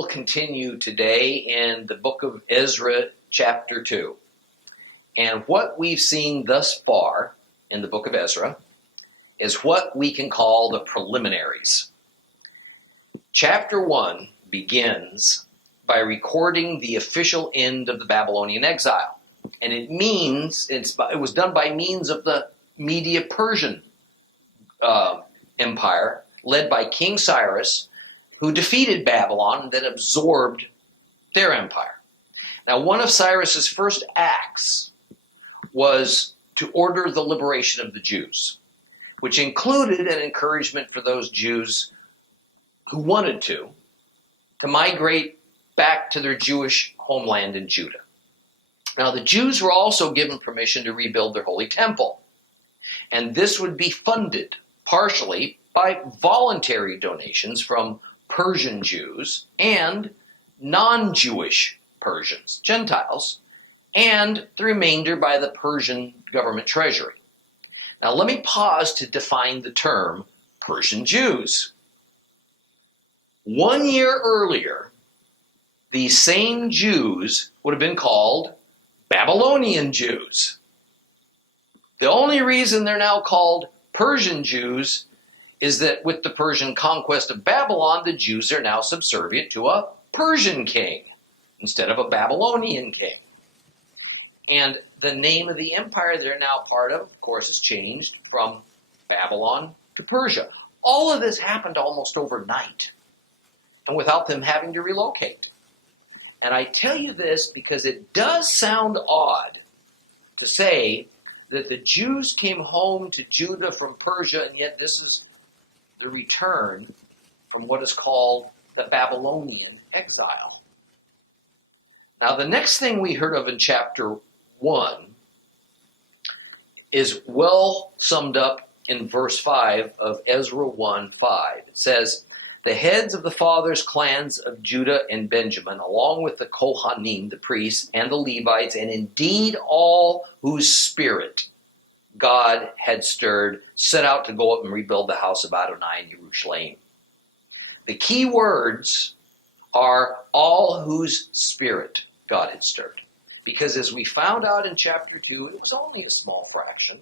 will continue today in the book of Ezra, chapter 2. And what we've seen thus far in the book of Ezra is what we can call the preliminaries. Chapter 1 begins by recording the official end of the Babylonian exile. And it was done by means of the Media-Persian empire, led by King Cyrus, who defeated Babylon and then absorbed their empire. Now, one of Cyrus's first acts was to order the liberation of the Jews, which included an encouragement for those Jews who wanted to migrate back to their Jewish homeland in Judah. Now, the Jews were also given permission to rebuild their holy temple, and this would be funded partially by voluntary donations from Persian Jews and non-Jewish Persians, Gentiles, and the remainder by the Persian government treasury. Now, let me pause to define the term Persian Jews. 1 year earlier, these same Jews would have been called Babylonian Jews. The only reason they're now called Persian Jews is that with the Persian conquest of Babylon, the Jews are now subservient to a Persian king instead of a Babylonian king. And the name of the empire they're now part of course, has changed from Babylon to Persia. All of this happened almost overnight and without them having to relocate. And I tell you this because it does sound odd to say that the Jews came home to Judah from Persia, and yet this is the return from what is called the Babylonian exile. Now, the next thing we heard of in chapter 1 is well summed up in verse 5 of Ezra 1:5. It says, "The heads of the fathers' clans of Judah and Benjamin, along with the Kohanim, the priests, and the Levites, and indeed all whose spirit God had stirred, set out to go up and rebuild the house of Adonai in Jerusalem." The key words are all whose spirit God had stirred. Because as we found out in chapter 2, it was only a small fraction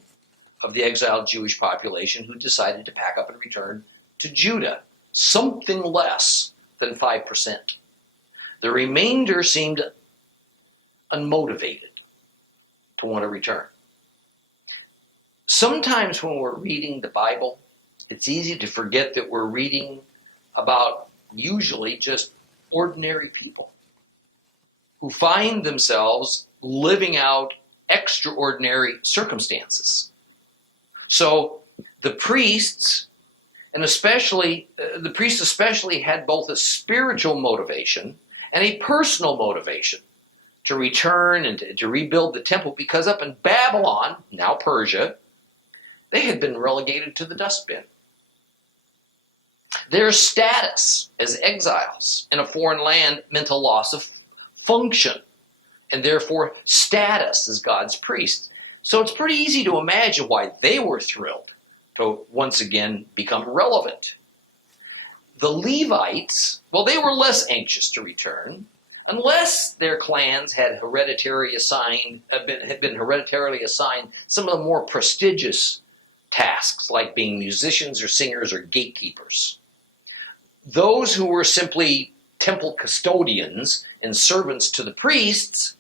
of the exiled Jewish population who decided to pack up and return to Judah. Something less than 5%. The remainder seemed unmotivated to want to return. Sometimes when we're reading the Bible, it's easy to forget that we're reading about usually just ordinary people who find themselves living out extraordinary circumstances. So the priests, and especially, the priests especially had both a spiritual motivation and a personal motivation to return and to rebuild the temple, because up in Babylon, now Persia, they had been relegated to the dustbin. Their status as exiles in a foreign land meant a loss of function, and therefore status as God's priests. So it's pretty easy to imagine why they were thrilled to once again become relevant. The Levites, well, they were less anxious to return, unless their clans had been hereditarily assigned some of the more prestigious tasks, like being musicians or singers or gatekeepers. Those who were simply temple custodians and servants to the priests,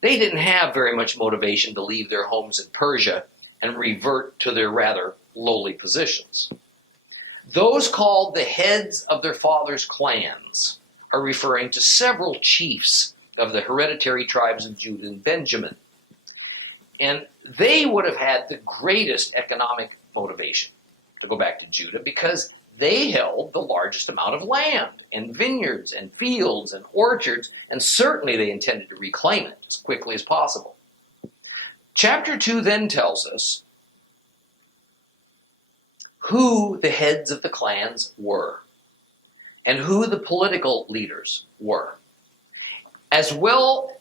they didn't have very much motivation to leave their homes in Persia and revert to their rather lowly positions. Those called the heads of their fathers' clans are referring to several chiefs of the hereditary tribes of Judah and Benjamin. And they would have had the greatest economic motivation to go back to Judah because they held the largest amount of land and vineyards and fields and orchards, and certainly they intended to reclaim it as quickly as possible. Chapter 2 then tells us who the heads of the clans were and who the political leaders were, as well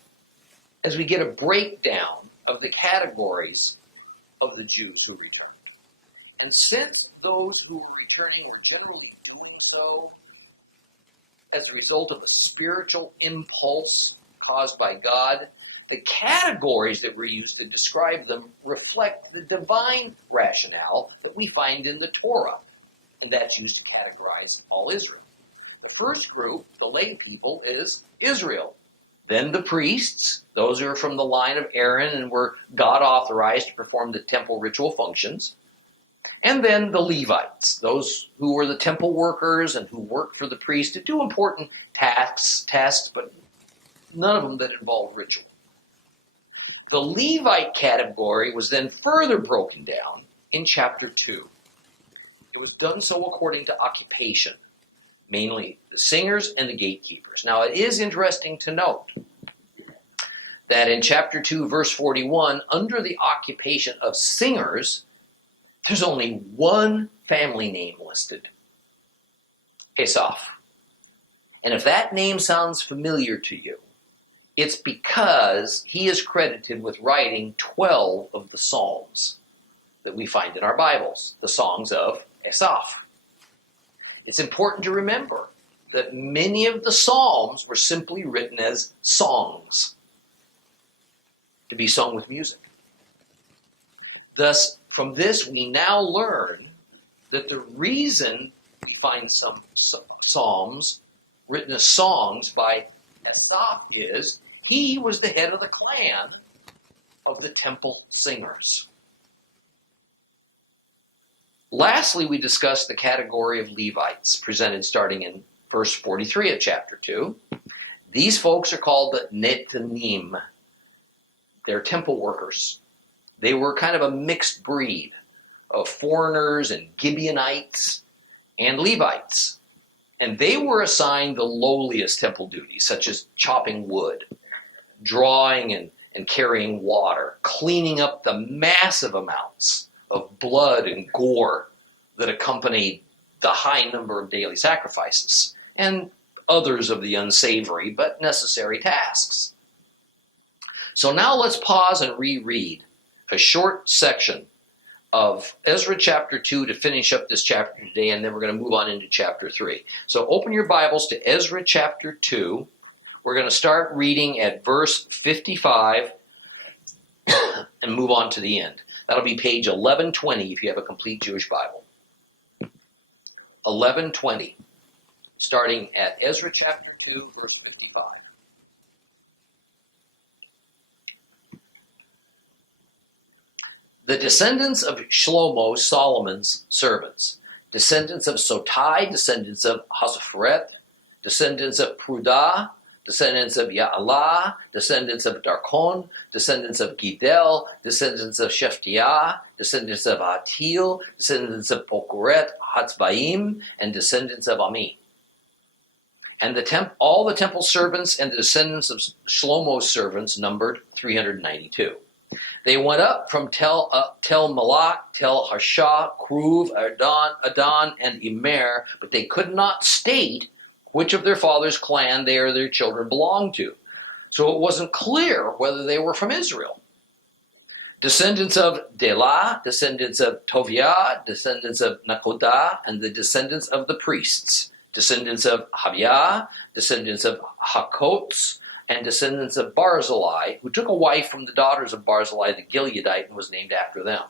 as we get a breakdown of the categories of the Jews who returned. And since those who were returning were generally doing so as a result of a spiritual impulse caused by God. The categories that were used to describe them reflect the divine rationale that we find in the Torah, and that's used to categorize all Israel. The first group, the lay people, is Israel. Then the priests, those who are from the line of Aaron and were God authorized to perform the temple ritual functions. And then the Levites, those who were the temple workers and who worked for the priest to do important tasks, but none of them that involved ritual. The Levite category was then further broken down in chapter 2. It was done so according to occupation, mainly the singers and the gatekeepers. Now, it is interesting to note that in chapter 2, verse 41, under the occupation of singers, there's only one family name listed, Asaph. And if that name sounds familiar to you, it's because he is credited with writing 12 of the Psalms that we find in our Bibles, the songs of Asaph. It's important to remember that many of the Psalms were simply written as songs to be sung with music. Thus, from this, we now learn that the reason we find some Psalms written as songs by Ezra is he was the head of the clan of the temple singers. Lastly, we discussed the category of Levites, presented starting in verse 43 of chapter 2. These folks are called the Nethinim. They're temple workers. They were kind of a mixed breed of foreigners and Gibeonites and Levites. And they were assigned the lowliest temple duties, such as chopping wood, drawing and carrying water, cleaning up the massive amounts of blood and gore that accompanied the high number of daily sacrifices, and others of the unsavory but necessary tasks. So now let's pause and reread a short section of Ezra chapter 2 to finish up this chapter today, and then we're going to move on into chapter 3. So open your Bibles to Ezra chapter 2. We're going to start reading at verse 55 and move on to the end. That'll be page 1120 if you have a complete Jewish Bible. 1120, starting at Ezra chapter 2, verse 55. The descendants of Shlomo, Solomon's servants, descendants of Sotai, descendants of Hasapharet, descendants of Prudah, descendants of Ya'alah, descendants of Darkon, descendants of Gidel, descendants of Shephatiah, descendants of Hatil, descendants of Pokoret, Hatzbaim, and descendants of Ami. And all the temple servants and the descendants of Shlomo's servants numbered 392. They went up from Tel Malach, Tel Harsha, Kruv, Adon, and Immer, but they could not state which of their father's clan they or their children belonged to. So it wasn't clear whether they were from Israel. Descendants of Delah, descendants of Toviah, descendants of Nakodah, and the descendants of the priests, descendants of Haviah, descendants of Hakots, and descendants of Barzillai, who took a wife from the daughters of Barzillai the Gileadite and was named after them.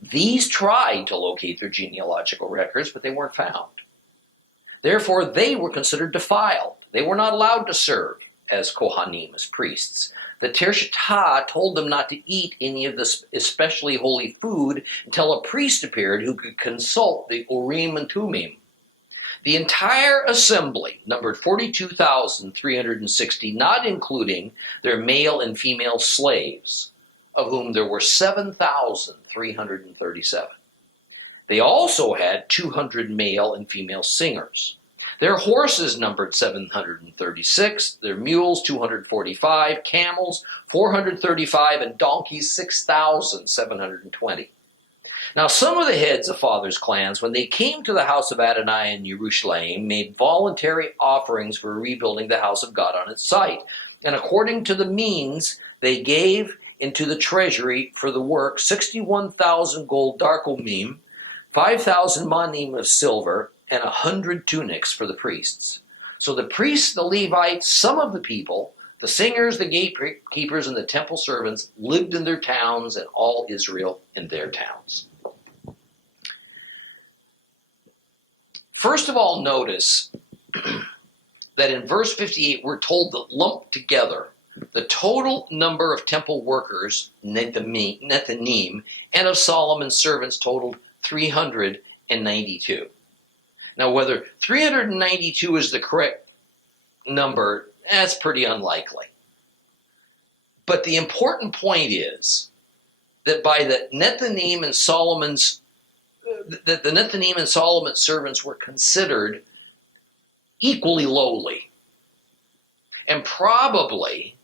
These tried to locate their genealogical records, but they weren't found. Therefore, they were considered defiled. They were not allowed to serve as Kohanim, as priests. The Tirshatah told them not to eat any of this especially holy food until a priest appeared who could consult the Urim and Tumim. The entire assembly numbered 42,360, not including their male and female slaves, of whom there were 7,337. They also had 200 male and female singers. Their horses numbered 736, their mules 245, camels 435, and donkeys 6,720. Now some of the heads of fathers' clans, when they came to the house of Adonai in Jerusalem, made voluntary offerings for rebuilding the house of God on its site. And according to the means they gave into the treasury for the work 61,000 gold darkomim, 5,000 manim of silver, and 100 tunics for the priests. So the priests, the Levites, some of the people, the singers, the gatekeepers, and the temple servants lived in their towns, and all Israel in their towns. First of all, notice that in verse 58, we're told that lumped together, the total number of temple workers, Nethanim, and of Solomon's servants totaled 392. Now, whether 392 is the correct number, that's pretty unlikely. But the important point is that by the Nethanim and Solomon's, that the Nethanim and Solomon's servants were considered equally lowly, and probably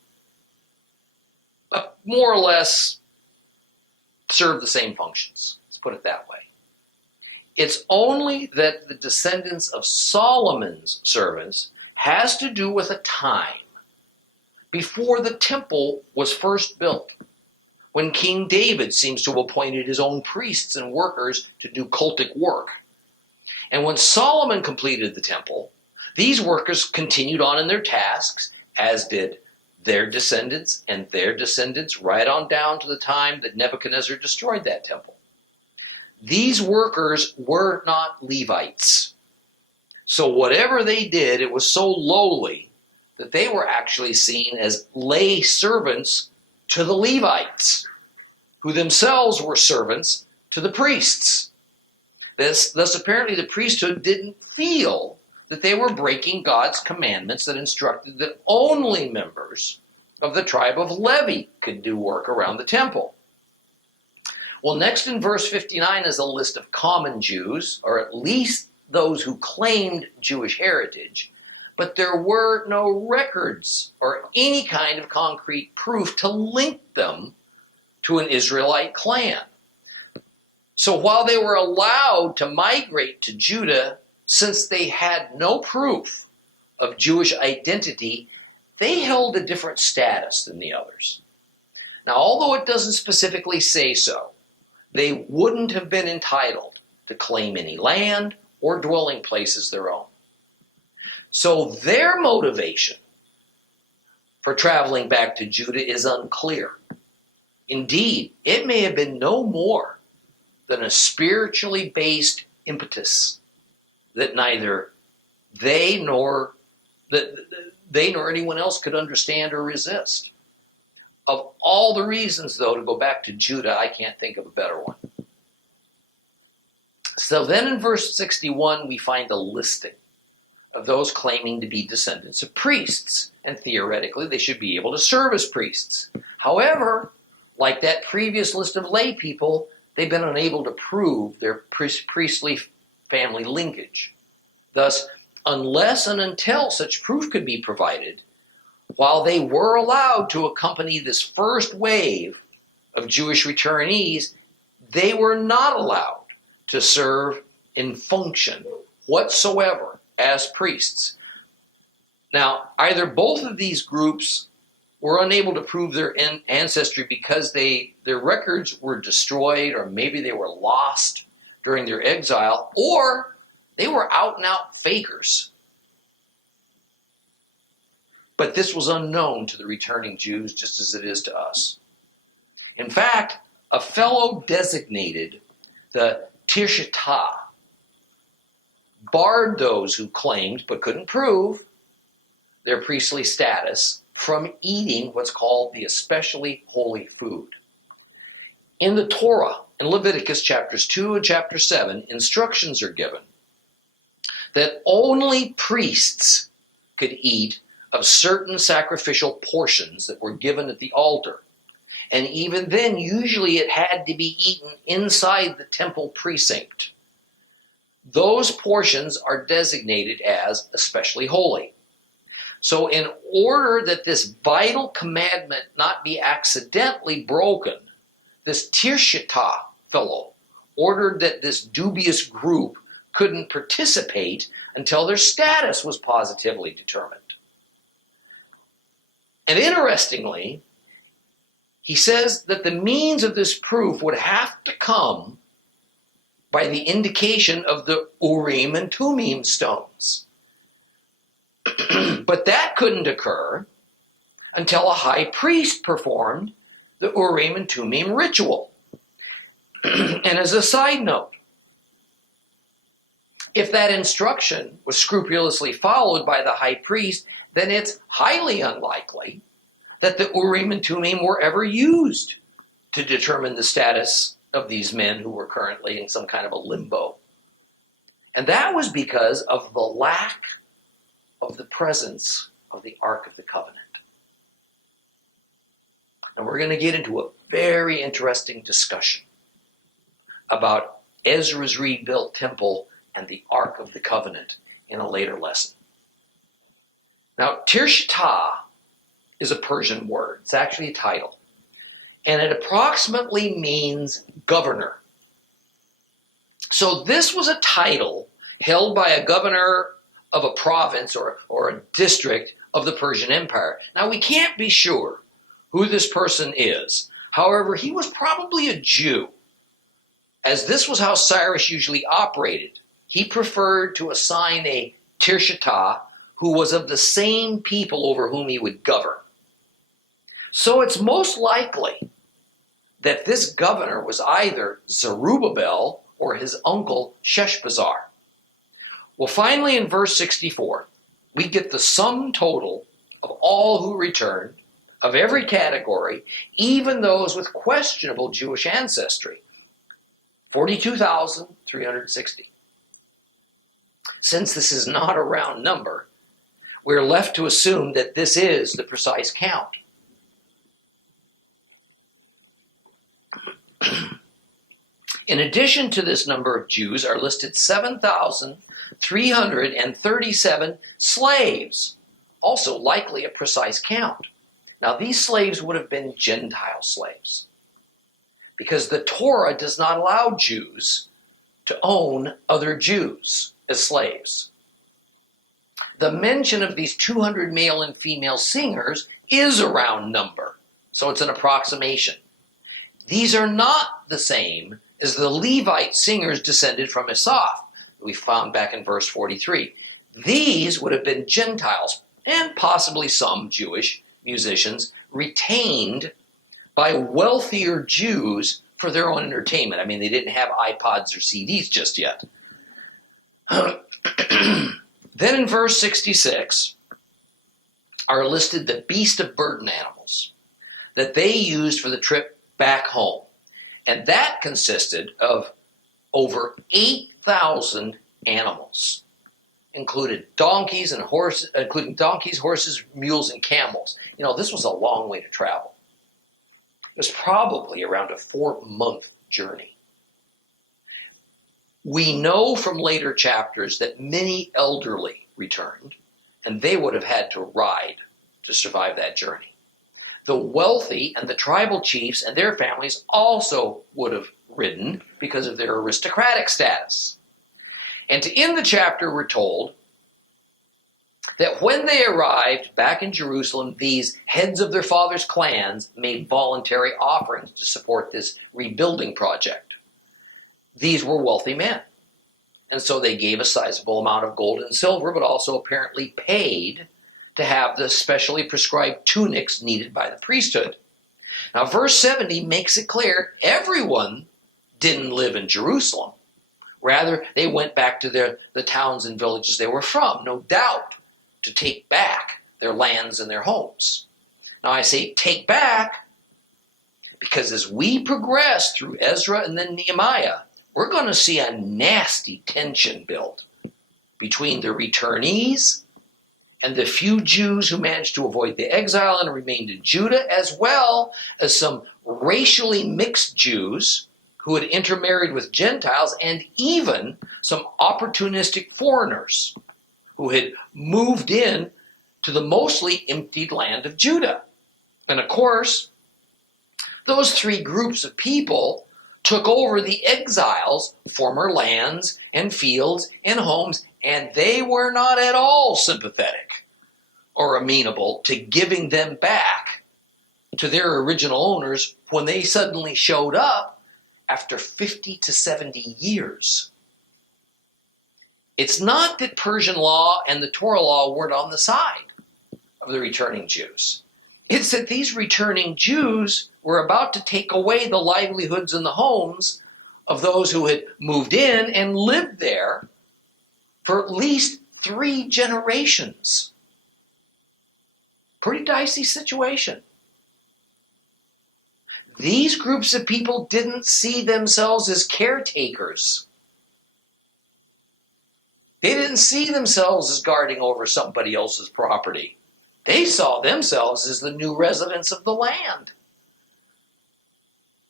more or less serve the same functions. Let's put it that way. It's only that the descendants of Solomon's servants has to do with a time before the temple was first built, when King David seems to have appointed his own priests and workers to do cultic work. And when Solomon completed the temple, these workers continued on in their tasks, as did their descendants and their descendants, right on down to the time that Nebuchadnezzar destroyed that temple. These workers were not Levites. So whatever they did, it was so lowly that they were actually seen as lay servants to the Levites, who themselves were servants to the priests. Thus, apparently the priesthood didn't feel that they were breaking God's commandments that instructed that only members of the tribe of Levi could do work around the temple. Well, next in verse 59 is a list of common Jews, or at least those who claimed Jewish heritage, but there were no records or any kind of concrete proof to link them to an Israelite clan. So while they were allowed to migrate to Judah, since they had no proof of Jewish identity, they held a different status than the others. Now, although it doesn't specifically say so, they wouldn't have been entitled to claim any land or dwelling places their own. So their motivation for traveling back to Judah is unclear. Indeed, it may have been no more than a spiritually based impetus that neither they nor anyone else could understand or resist. Of all the reasons, though, to go back to Judah, I can't think of a better one. So then in verse 61, we find a listing of those claiming to be descendants of priests, and theoretically they should be able to serve as priests. However, like that previous list of lay people, they've been unable to prove their priestly family linkage. Thus, unless and until such proof could be provided, while they were allowed to accompany this first wave of Jewish returnees, they were not allowed to serve in function whatsoever as priests. Now, either both of these groups were unable to prove their ancestry because their records were destroyed, or maybe they were lost during their exile, or they were out and out fakers. But this was unknown to the returning Jews, just as it is to us. In fact, a fellow designated the Tirshitah barred those who claimed but couldn't prove their priestly status from eating what's called the especially holy food. In the Torah, in Leviticus chapters 2 and chapter 7, instructions are given that only priests could eat of certain sacrificial portions that were given at the altar. And even then, usually it had to be eaten inside the temple precinct. Those portions are designated as especially holy. So in order that this vital commandment not be accidentally broken, this Tirshitah fellow ordered that this dubious group couldn't participate until their status was positively determined. And interestingly, he says that the means of this proof would have to come by the indication of the Urim and Thummim stones. But that couldn't occur until a high priest performed the Urim and Thummim ritual. And as a side note, if that instruction was scrupulously followed by the high priest, then it's highly unlikely that the Urim and Thummim were ever used to determine the status of these men who were currently in some kind of a limbo. And that was because of the lack of the presence of the Ark of the Covenant. And we're going to get into a very interesting discussion about Ezra's rebuilt temple and the Ark of the Covenant in a later lesson. Now, Tirshata is a Persian word. It's actually a title. And it approximately means governor. So this was a title held by a governor of a province or a district of the Persian Empire. Now, we can't be sure who this person is. However, he was probably a Jew, as this was how Cyrus usually operated. He preferred to assign a Tirshata who was of the same people over whom he would govern. So it's most likely that this governor was either Zerubbabel or his uncle Sheshbazzar. Well, finally in verse 64, we get the sum total of all who returned, of every category, even those with questionable Jewish ancestry. 42,360. Since this is not a round number, we're left to assume that this is the precise count. In addition to this number of Jews are listed 7,337 slaves, also likely a precise count. Now, these slaves would have been Gentile slaves, because the Torah does not allow Jews to own other Jews as slaves. The mention of these 200 male and female singers is a round number, so it's an approximation. These are not the same as the Levite singers descended from Asaph, we found back in verse 43. These would have been Gentiles and possibly some Jewish musicians retained by wealthier Jews for their own entertainment. I mean, they didn't have iPods or CDs just yet. Then in verse 66 are listed the beast of burden animals that they used for the trip back home. And that consisted of over 8,000 animals, including donkeys, horses, mules, and camels. You know, this was a long way to travel. It was probably around a 4-month journey. We know from later chapters that many elderly returned, and they would have had to ride to survive that journey. The wealthy and the tribal chiefs and their families also would have ridden because of their aristocratic status. And to end the chapter, we're told that when they arrived back in Jerusalem, these heads of their fathers' clans made voluntary offerings to support this rebuilding project. These were wealthy men, and so they gave a sizable amount of gold and silver, but also apparently paid to have the specially prescribed tunics needed by the priesthood. Now, verse 70 makes it clear everyone didn't live in Jerusalem. Rather, they went back to the towns and villages they were from, no doubt, to take back their lands and their homes. Now, I say take back because as we progress through Ezra and then Nehemiah, we're going to see a nasty tension build between the returnees and the few Jews who managed to avoid the exile and remained in Judah, as well as some racially mixed Jews who had intermarried with Gentiles, and even some opportunistic foreigners who had moved in to the mostly emptied land of Judah. And of course, those three groups of people took over the exiles' former lands and fields and homes, and they were not at all sympathetic or amenable to giving them back to their original owners when they suddenly showed up after 50 to 70 years. It's not that Persian law and the Torah law weren't on the side of the returning Jews. It's that these returning Jews were about to take away the livelihoods and the homes of those who had moved in and lived there for at least 3 generations. Pretty dicey situation. These groups of people didn't see themselves as caretakers. They didn't see themselves as guarding over somebody else's property. They saw themselves as the new residents of the land.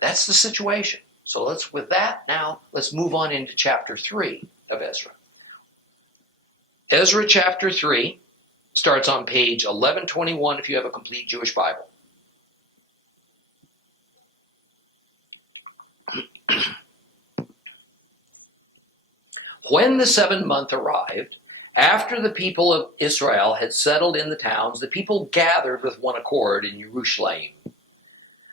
That's the situation. So let's move on into chapter 3 of Ezra. Ezra chapter 3 starts on page 1121 if you have a complete Jewish Bible. When the 7th month arrived, after the people of Israel had settled in the towns, the people gathered with one accord in Jerusalem.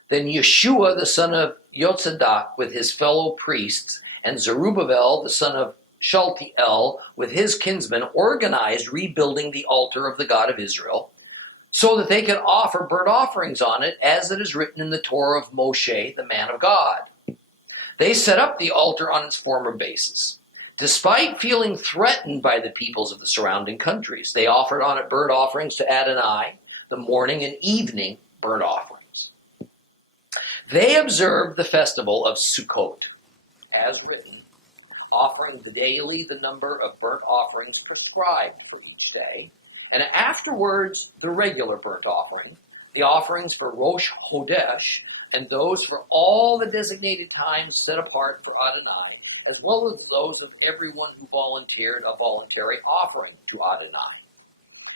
Then Yeshua, the son of Yotzadok, with his fellow priests, and Zerubbabel, the son of Shaltiel, with his kinsmen, organized rebuilding the altar of the God of Israel, so that they could offer burnt offerings on it, as it is written in the Torah of Moshe, the man of God. They set up the altar on its former basis. Despite feeling threatened by the peoples of the surrounding countries, they offered on it burnt offerings to Adonai, the morning and evening burnt offerings. They observed the festival of Sukkot, as written, offering daily the number of burnt offerings prescribed for each day, and afterwards the regular burnt offering, the offerings for Rosh Chodesh, and those for all the designated times set apart for Adonai, as well as those of everyone who volunteered a voluntary offering to Adonai.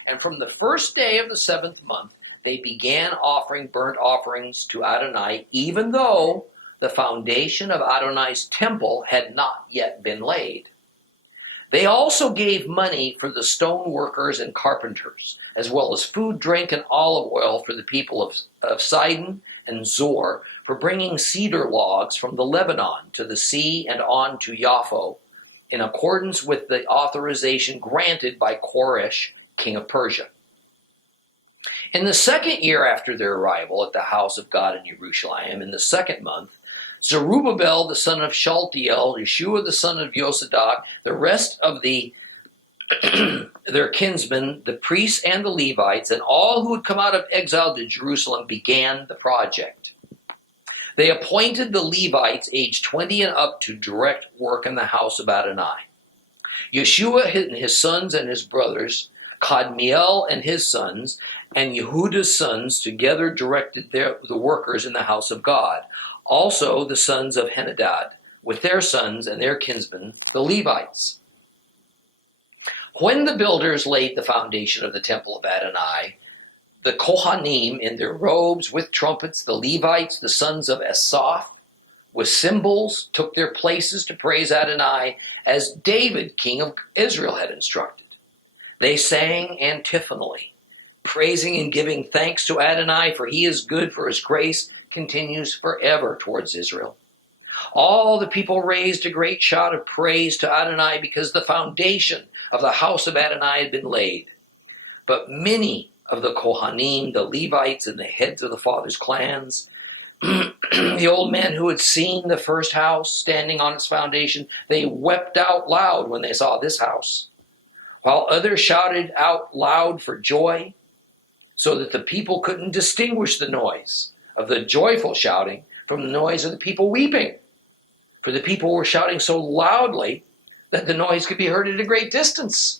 And from the first day of the 7th month, they began offering burnt offerings to Adonai, even though the foundation of Adonai's temple had not yet been laid. They also gave money for the stone workers and carpenters, as well as food, drink, and olive oil for the people of Sidon and Zor, for bringing cedar logs from the Lebanon to the sea and on to Yaffo, in accordance with the authorization granted by Koresh, king of Persia. In the 2nd year after their arrival at the house of God in Jerusalem, in the 2nd month, Zerubbabel, the son of Shaltiel, Yeshua, the son of Yosadok, the rest of their kinsmen, the priests and the Levites, and all who had come out of exile to Jerusalem began the project. They appointed the Levites aged 20 and up to direct work in the house of Adonai. Yeshua and his sons and his brothers, Kadmiel and his sons, and Yehuda's sons together directed the workers in the house of God. Also the sons of Henadad, with their sons and their kinsmen, the Levites. When the builders laid the foundation of the temple of Adonai, the Kohanim in their robes with trumpets, the Levites, the sons of Asaph, with cymbals, took their places to praise Adonai, as David, king of Israel, had instructed. They sang antiphonally, praising and giving thanks to Adonai, for he is good, for his grace continues forever towards Israel. All the people raised a great shout of praise to Adonai, because the foundation of the house of Adonai had been laid. But many of the Kohanim, the Levites, and the heads of the fathers' clans, the old men who had seen the first house standing on its foundation, they wept out loud when they saw this house, while others shouted out loud for joy, so that the people couldn't distinguish the noise of the joyful shouting from the noise of the people weeping. For the people were shouting so loudly that the noise could be heard at a great distance.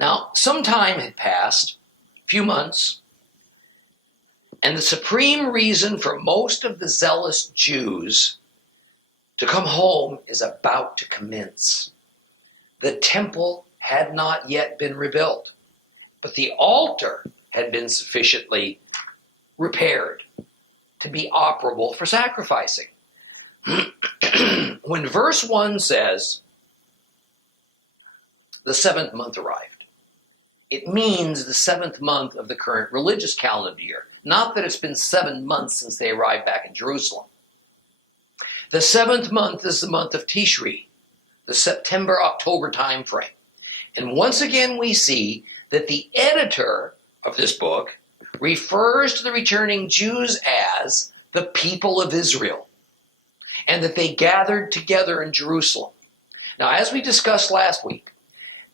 Now, some time had passed, a few months, and the supreme reason for most of the zealous Jews to come home is about to commence. The temple had not yet been rebuilt, but the altar had been sufficiently repaired to be operable for sacrificing. When verse 1 says, the 7th month arrived, It means the 7th month of the current religious calendar year. Not that it's been 7 months since they arrived back in Jerusalem. The 7th month is the month of Tishri, the September-October time frame. And once again we see that the editor of this book refers to the returning Jews as the people of Israel, and that they gathered together in Jerusalem. Now, as we discussed last week,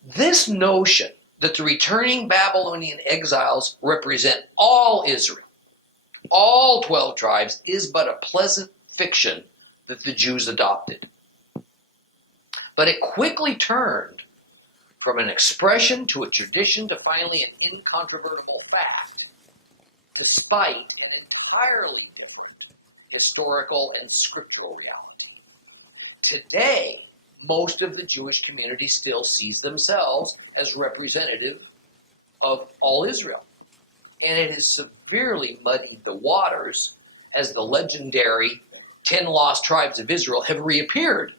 this notion that the returning Babylonian exiles represent all Israel, all 12 tribes, is but a pleasant fiction that the Jews adopted. But it quickly turned from an expression to a tradition to finally an incontrovertible fact, despite an entirely different historical and scriptural reality. Today, most of the Jewish community still sees themselves as representative of all Israel. And it has severely muddied the waters as the legendary 10 lost tribes of Israel have reappeared.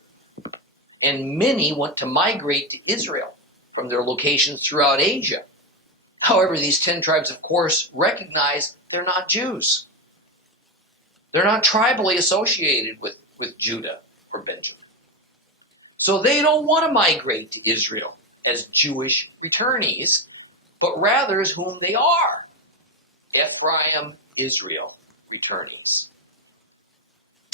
And many want to migrate to Israel from their locations throughout Asia. However, these 10 tribes, of course, recognize they're not Jews. They're not tribally associated with Judah or Benjamin. So they don't want to migrate to Israel as Jewish returnees, but rather as whom they are, Ephraim, Israel returnees.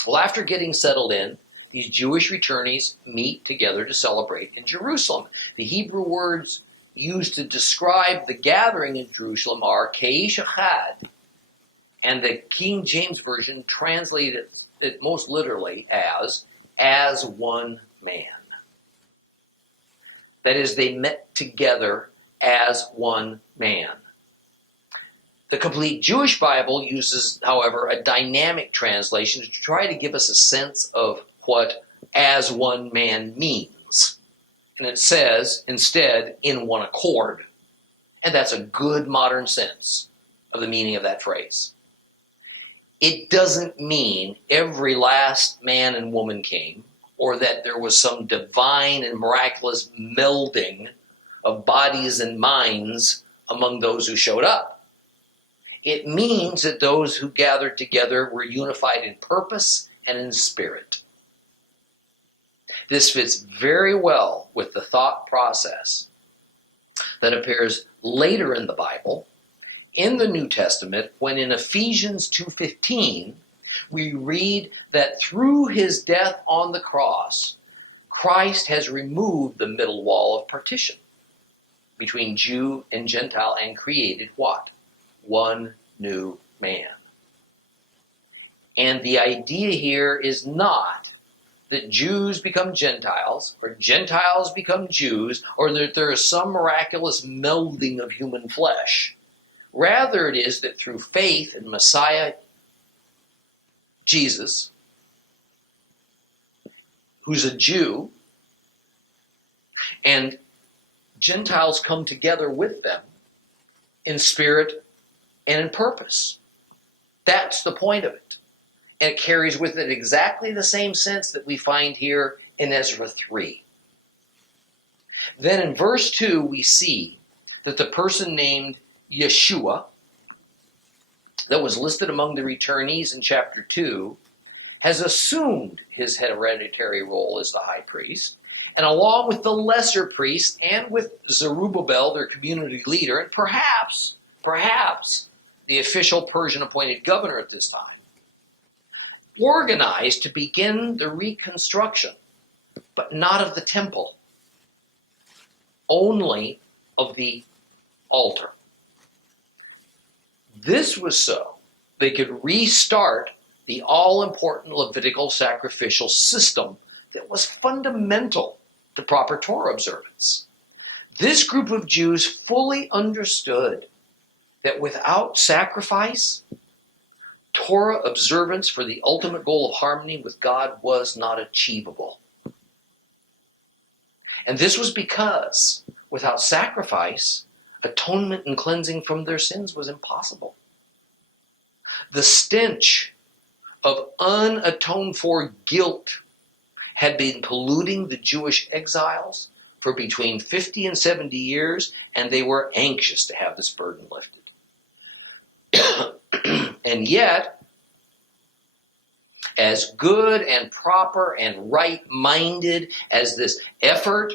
Well, after getting settled in, these Jewish returnees meet together to celebrate in Jerusalem. The Hebrew words used to describe the gathering in Jerusalem are Keish Echad, and the King James Version translated it most literally as one man. That is, they met together as one man. The complete Jewish Bible uses, however, a dynamic translation to try to give us a sense of what as one man means. And it says, instead, in one accord. And that's a good modern sense of the meaning of that phrase. It doesn't mean every last man and woman came, or that there was some divine and miraculous melding of bodies and minds among those who showed up. It means that those who gathered together were unified in purpose and in spirit. This fits very well with the thought process that appears later in the Bible, in the New Testament, when in Ephesians 2:15, we read that through his death on the cross, Christ has removed the middle wall of partition between Jew and Gentile and created what? One new man. And the idea here is not that Jews become Gentiles, or Gentiles become Jews, or that there is some miraculous melding of human flesh. Rather, it is that through faith in Messiah Jesus, who's a Jew, and Gentiles come together with them in spirit and in purpose. That's the point of it. And it carries with it exactly the same sense that we find here in Ezra 3. Then in verse 2, we see that the person named Yeshua, that was listed among the returnees in chapter 2, has assumed his hereditary role as the high priest, and along with the lesser priests and with Zerubbabel, their community leader, and perhaps the official Persian-appointed governor at this time, organized to begin the reconstruction, but not of the temple, only of the altar. This was so they could restart the all-important Levitical sacrificial system that was fundamental to proper Torah observance. This group of Jews fully understood that without sacrifice, Torah observance for the ultimate goal of harmony with God was not achievable. And this was because, without sacrifice, atonement and cleansing from their sins was impossible. The stench of unatoned for guilt had been polluting the Jewish exiles for between 50 and 70 years, and they were anxious to have this burden lifted. And yet, as good and proper and right-minded as this effort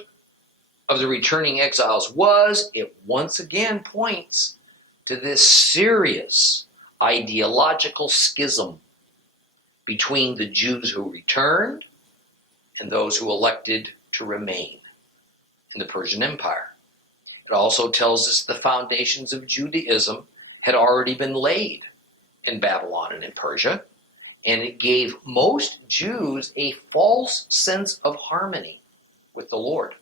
of the returning exiles was, it once again points to this serious ideological schism between the Jews who returned and those who elected to remain in the Persian Empire. It also tells us the foundations of Judaism had already been laid in Babylon and in Persia, and it gave most Jews a false sense of harmony with the Lord.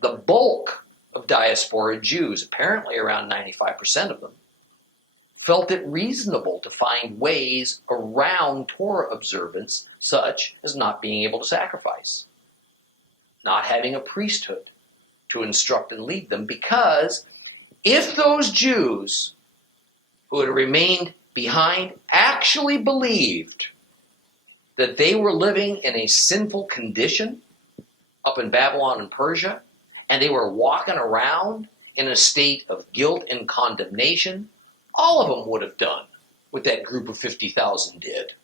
The bulk of diaspora Jews, apparently around 95% of them, felt it reasonable to find ways around Torah observance, such as not being able to sacrifice, not having a priesthood to instruct and lead them, because if those Jews who had remained behind actually believed that they were living in a sinful condition up in Babylon and Persia, and they were walking around in a state of guilt and condemnation, all of them would have done what that group of 50,000 did.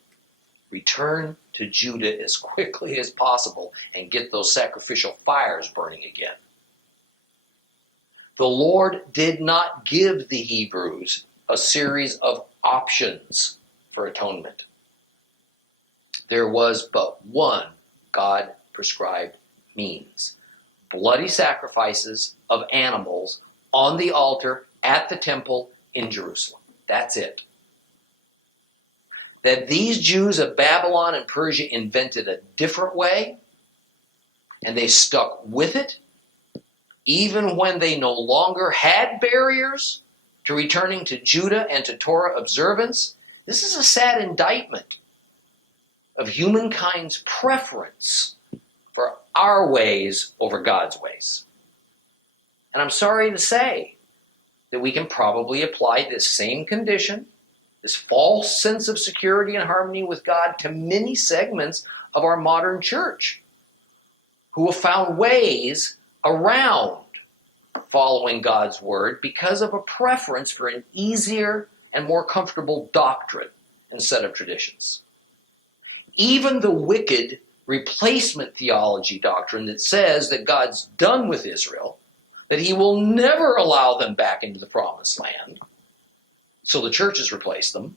Return to Judah as quickly as possible and get those sacrificial fires burning again. The Lord did not give the Hebrews a series of options for atonement. There was but one God-prescribed means: bloody sacrifices of animals on the altar at the temple in Jerusalem. That's it. That these Jews of Babylon and Persia invented a different way, and they stuck with it, even when they no longer had barriers to returning to Judah and to Torah observance. This is a sad indictment of humankind's preference for our ways over God's ways. And I'm sorry to say that we can probably apply this same condition, this false sense of security and harmony with God, to many segments of our modern church who have found ways around following God's word because of a preference for an easier and more comfortable doctrine and set of traditions. Even the wicked replacement theology doctrine that says that God's done with Israel, that he will never allow them back into the promised land, so the church has replaced them.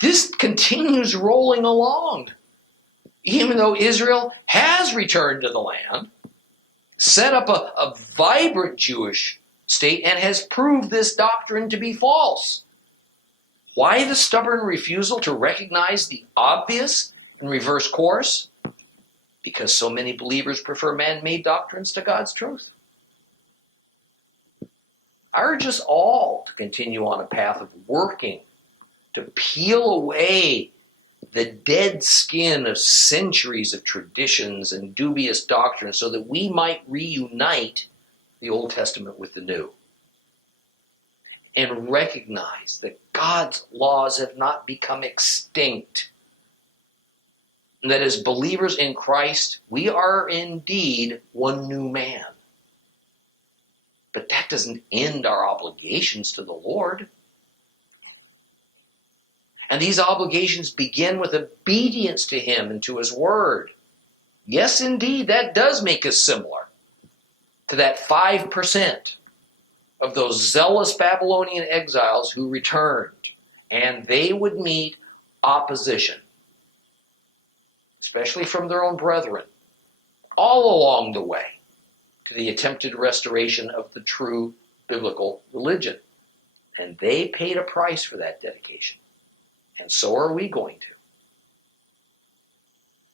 This continues rolling along, even though Israel has returned to the land, set up a vibrant Jewish state, and has proved this doctrine to be false. Why the stubborn refusal to recognize the obvious and reverse course? Because so many believers prefer man-made doctrines to God's truth. I urge us all to continue on a path of working to peel away the dead skin of centuries of traditions and dubious doctrines so that we might reunite the Old Testament with the New and recognize that God's laws have not become extinct, and that as believers in Christ, we are indeed one new man. But that doesn't end our obligations to the Lord. And these obligations begin with obedience to him and to his word. Yes, indeed, that does make us similar to that 5% of those zealous Babylonian exiles who returned, and they would meet opposition, especially from their own brethren, all along the way to the attempted restoration of the true biblical religion. And they paid a price for that dedication. And so are we going to.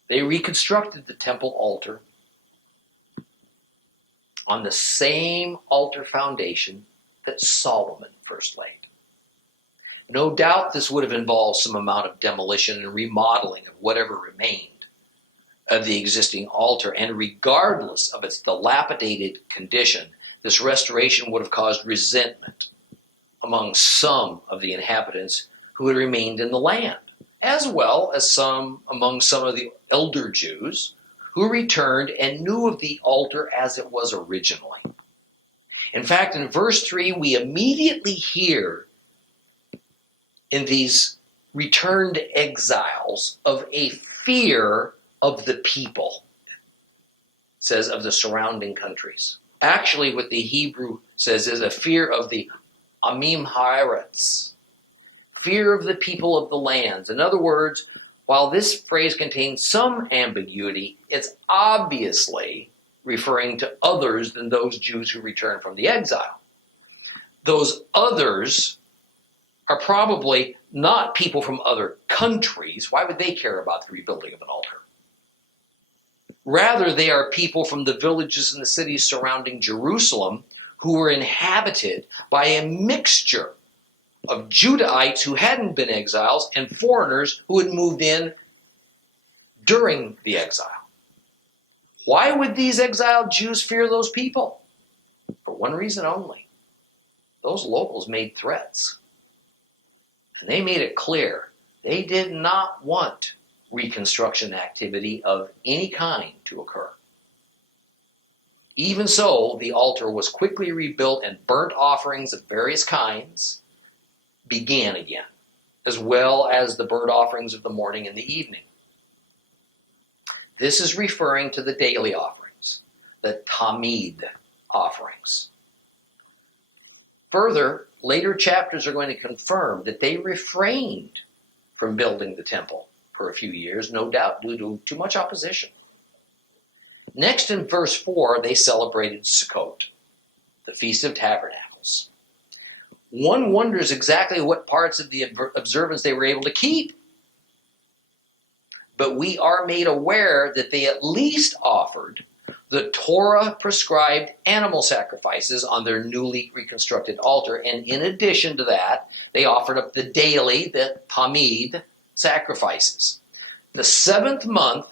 They reconstructed the temple altar on the same altar foundation that Solomon first laid. No doubt this would have involved some amount of demolition and remodeling of whatever remained of the existing altar, and regardless of its dilapidated condition, this restoration would have caused resentment among some of the inhabitants who had remained in the land, as well as among some of the elder Jews who returned and knew of the altar as it was originally. In fact, in verse 3, we immediately hear in these returned exiles of a fear of the people, it says, of the surrounding countries. Actually, what the Hebrew says is a fear of the Amim Haaretz, fear of the people of the lands. In other words, while this phrase contains some ambiguity, it's obviously referring to others than those Jews who returned from the exile. Those others are probably not people from other countries. Why would they care about the rebuilding of an altar? Rather, they are people from the villages and the cities surrounding Jerusalem who were inhabited by a mixture of Judahites who hadn't been exiles and foreigners who had moved in during the exile. Why would these exiled Jews fear those people? For one reason only. Those locals made threats. And they made it clear they did not want reconstruction activity of any kind to occur. Even so, the altar was quickly rebuilt and burnt offerings of various kinds began again, as well as the burnt offerings of the morning and the evening. This is referring to the daily offerings, the Tamid offerings. Further, later chapters are going to confirm that they refrained from building the temple for a few years, no doubt due to too much opposition. Next, in verse 4, they celebrated Sukkot, the Feast of Tabernacles. One wonders exactly what parts of the observance they were able to keep. But we are made aware that they at least offered the Torah-prescribed animal sacrifices on their newly reconstructed altar. And in addition to that, they offered up the daily, the Tamid, sacrifices. The 7th month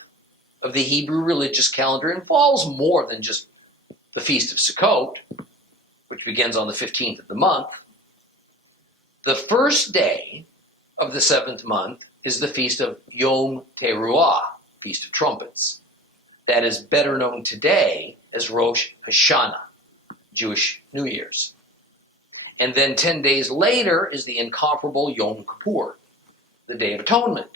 of the Hebrew religious calendar involves more than just the Feast of Sukkot, which begins on the 15th of the month. The first day of the 7th month is the Feast of Yom Teruah, Feast of Trumpets. That is better known today as Rosh Hashanah, Jewish New Year's. And then 10 days later is the incomparable Yom Kippur, the Day of Atonement.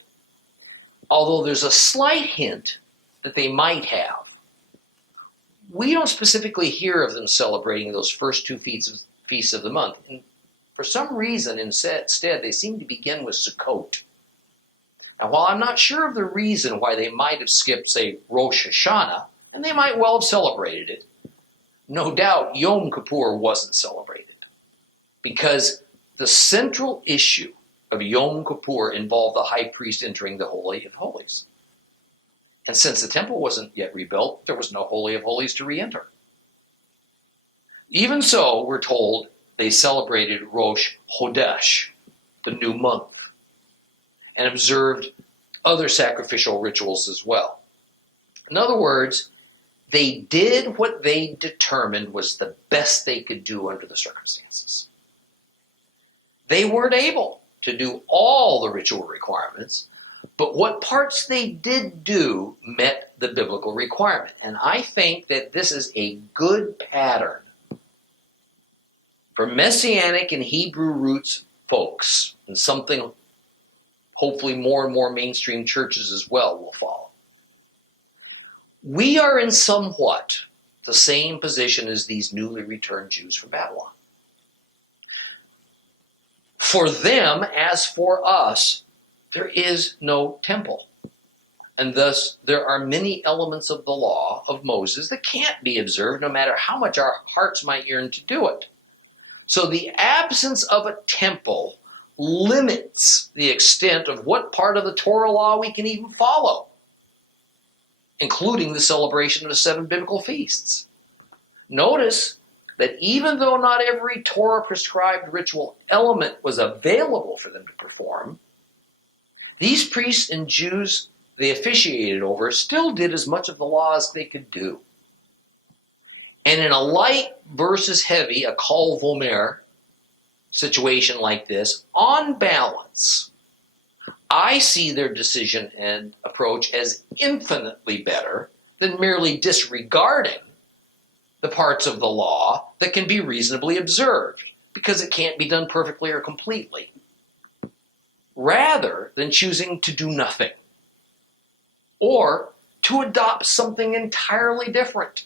Although there's a slight hint that they might have. We don't specifically hear of them celebrating those first two feasts of the month. And for some reason, instead, they seem to begin with Sukkot. Now, while I'm not sure of the reason why they might have skipped, say, Rosh Hashanah, and they might well have celebrated it, no doubt Yom Kippur wasn't celebrated. Because the central issue of Yom Kippur involved the high priest entering the Holy of Holies. And since the temple wasn't yet rebuilt, there was no Holy of Holies to re-enter. Even so, we're told they celebrated Rosh Chodesh, the new month, and observed other sacrificial rituals as well. In other words, they did what they determined was the best they could do under the circumstances. They weren't able to do all the ritual requirements, but what parts they did do met the biblical requirement. And I think that this is a good pattern for Messianic and Hebrew roots folks, and something hopefully more and more mainstream churches as well will follow. We are in somewhat the same position as these newly returned Jews from Babylon. For them, as for us, there is no temple. And thus, there are many elements of the law of Moses that can't be observed no matter how much our hearts might yearn to do it. So the absence of a temple limits the extent of what part of the Torah law we can even follow, including the celebration of the 7 biblical feasts. Notice that even though not every Torah-prescribed ritual element was available for them to perform, these priests and Jews they officiated over still did as much of the law as they could do. And in a light versus heavy, a kol vomer situation like this, on balance, I see their decision and approach as infinitely better than merely disregarding the parts of the law that can be reasonably observed, because it can't be done perfectly or completely, rather than choosing to do nothing or to adopt something entirely different.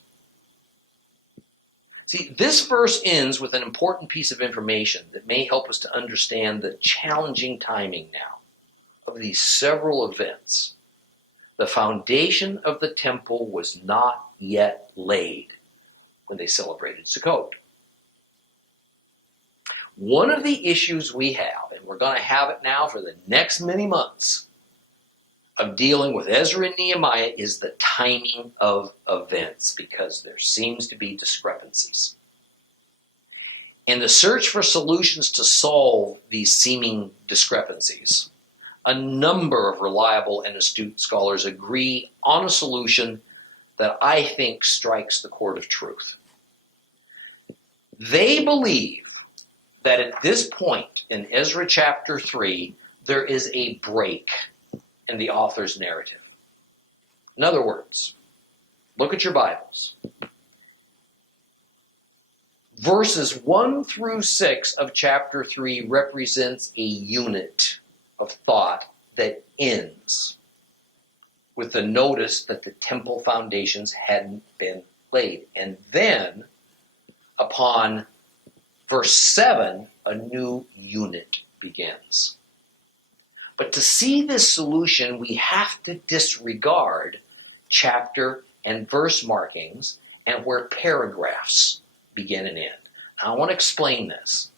See, this verse ends with an important piece of information that may help us to understand the challenging timing now of these several events. The foundation of the temple was not yet laid when they celebrated Sukkot. One of the issues we have, and we're going to have it now for the next many months, of dealing with Ezra and Nehemiah is the timing of events, because there seems to be discrepancies. In the search for solutions to solve these seeming discrepancies, a number of reliable and astute scholars agree on a solution that I think strikes the chord of truth. They believe that at this point in Ezra chapter 3, there is a break in the author's narrative. In other words, look at your Bibles. Verses 1 through 6 of chapter 3 represents a unit of thought that ends with the notice that the temple foundations hadn't been laid. And then, upon verse 7, a new unit begins. But to see this solution, we have to disregard chapter and verse markings and where paragraphs begin and end. Now, I want to explain this.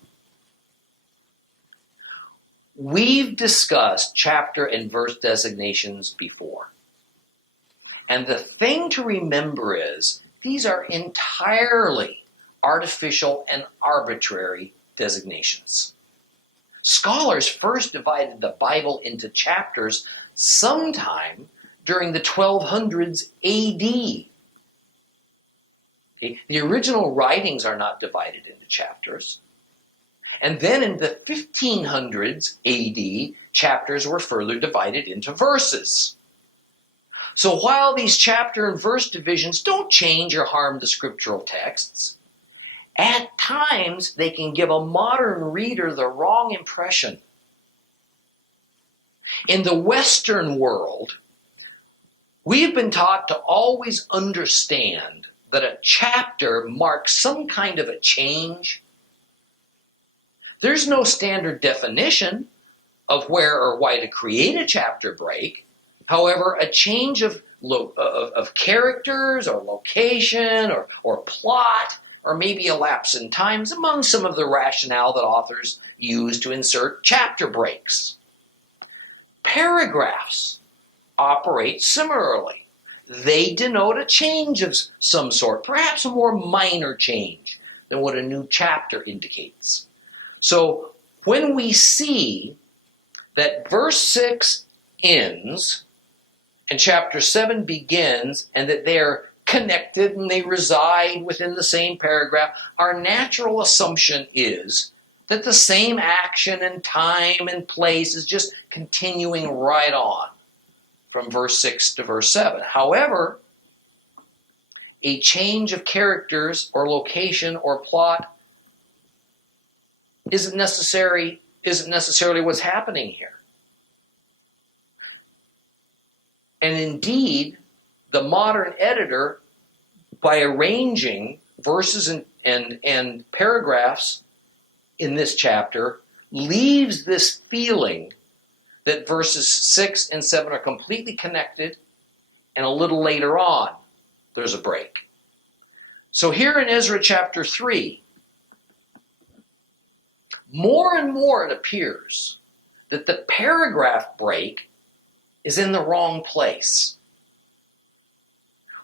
We've discussed chapter and verse designations before. And the thing to remember is these are entirely artificial and arbitrary designations. Scholars first divided the Bible into chapters sometime during the 1200s AD. The original writings are not divided into chapters. And then in the 1500s AD, chapters were further divided into verses. So while these chapter and verse divisions don't change or harm the scriptural texts, at times they can give a modern reader the wrong impression. In the Western world, we've been taught to always understand that a chapter marks some kind of a change. There's no standard definition of where or why to create a chapter break. However, a change of characters or location or plot, or maybe a lapse in time, is among some of the rationale that authors use to insert chapter breaks. Paragraphs operate similarly. They denote a change of some sort, perhaps a more minor change than what a new chapter indicates. So when we see that verse 6 ends and chapter 7 begins, and that they're connected and they reside within the same paragraph, our natural assumption is that the same action and time and place is just continuing right on from verse 6 to verse 7. However, a change of characters or location or plot isn't necessarily what's happening here. And indeed, the modern editor, by arranging verses and paragraphs in this chapter, leaves this feeling that verses 6 and 7 are completely connected, and a little later on, there's a break. So here in Ezra chapter 3, more and more it appears that the paragraph break is in the wrong place.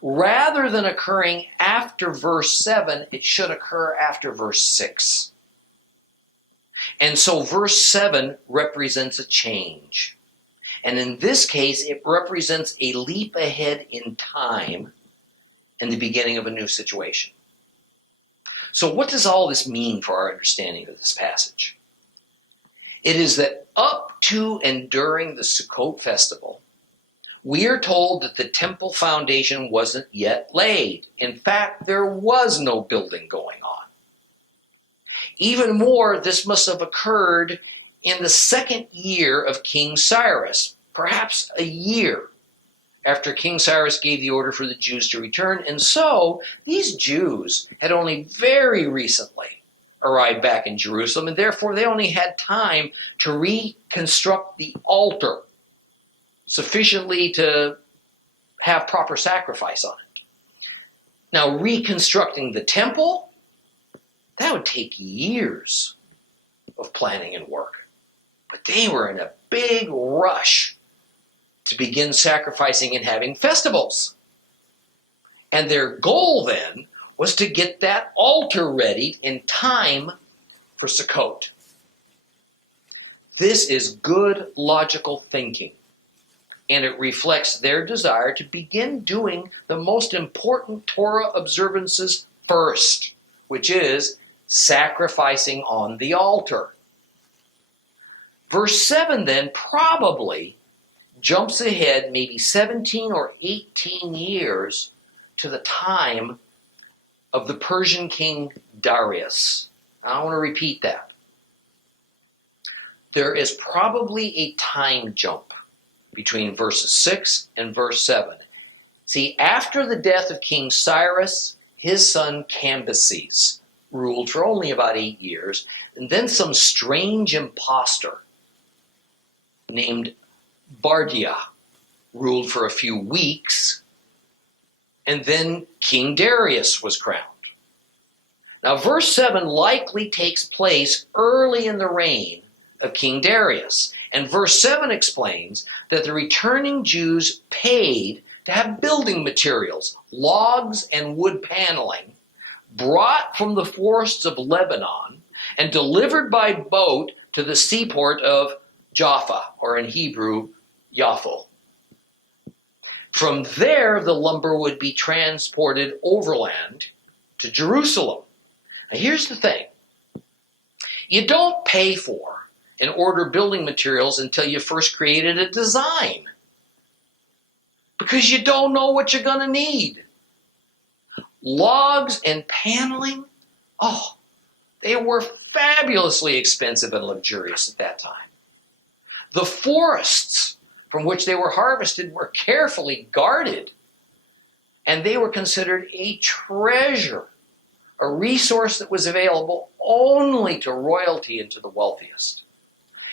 Rather than occurring after verse 7, it should occur after verse 6. And so verse 7 represents a change. And in this case, it represents a leap ahead in time and the beginning of a new situation. So what does all this mean for our understanding of this passage? It is that up to and during the Sukkot festival, We are told that the temple foundation wasn't yet laid. In fact, there was no building going on. Even more, this must have occurred in the second year of King Cyrus, perhaps a year after King Cyrus gave the order for the Jews to return. And so these Jews had only very recently arrived back in Jerusalem, and therefore they only had time to reconstruct the altar sufficiently to have proper sacrifice on it. Now, reconstructing the temple, that would take years of planning and work. But they were in a big rush to begin sacrificing and having festivals. And their goal then was to get that altar ready in time for Sukkot. This is good logical thinking, and it reflects their desire to begin doing the most important Torah observances first, which is sacrificing on the altar. Verse 7 then probably jumps ahead maybe 17 or 18 years to the time of the Persian king Darius. Now, I want to repeat that. There is probably a time jump between verses 6 and verse 7. See, after the death of King Cyrus, his son Cambyses ruled for only about 8 years, and then some strange impostor named Bardia ruled for a few weeks, and then King Darius was crowned. Now, verse 7 likely takes place early in the reign of King Darius, and verse 7 explains that the returning Jews paid to have building materials, logs and wood paneling, brought from the forests of Lebanon and delivered by boat to the seaport of Jaffa, or in Hebrew, Yaffo. From there, the lumber would be transported overland to Jerusalem. Now, here's the thing. You don't pay for and order building materials until you first created a design, because you don't know what you're going to need. Logs and paneling, they were fabulously expensive and luxurious at that time. The forests from which they were harvested were carefully guarded, and they were considered a treasure, a resource that was available only to royalty and to the wealthiest.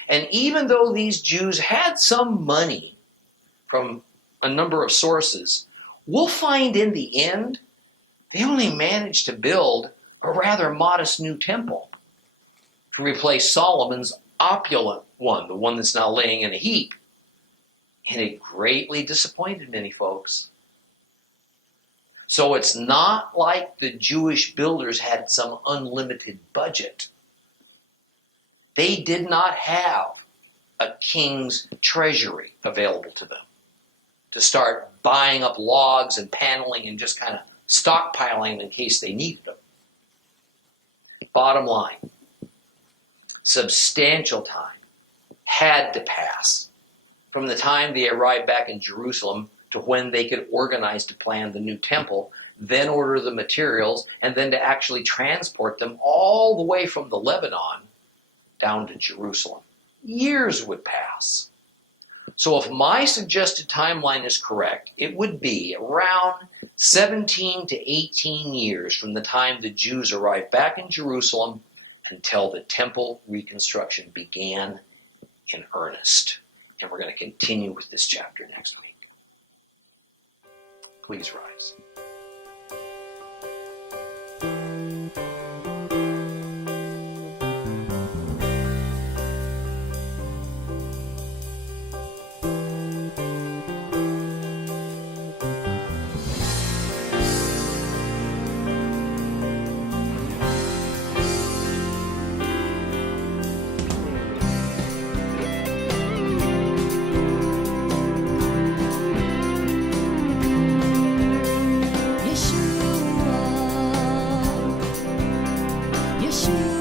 And even though these Jews had some money from a number of sources, we'll find in the end they only managed to build a rather modest new temple to replace Solomon's opulent one, the one that's now laying in a heap. And it greatly disappointed many folks. So it's not like the Jewish builders had some unlimited budget. They did not have a king's treasury available to them to start buying up logs and paneling and just kind of stockpiling them in case they needed them. Bottom line, substantial time had to pass from the time they arrived back in Jerusalem to when they could organize to plan the new temple, then order the materials, and then to actually transport them all the way from the Lebanon down to Jerusalem. Years would pass. So if my suggested timeline is correct, it would be around 17 to 18 years from the time the Jews arrived back in Jerusalem until the temple reconstruction began in earnest. And we're going to continue with this chapter next week. Please rise. Yeshua,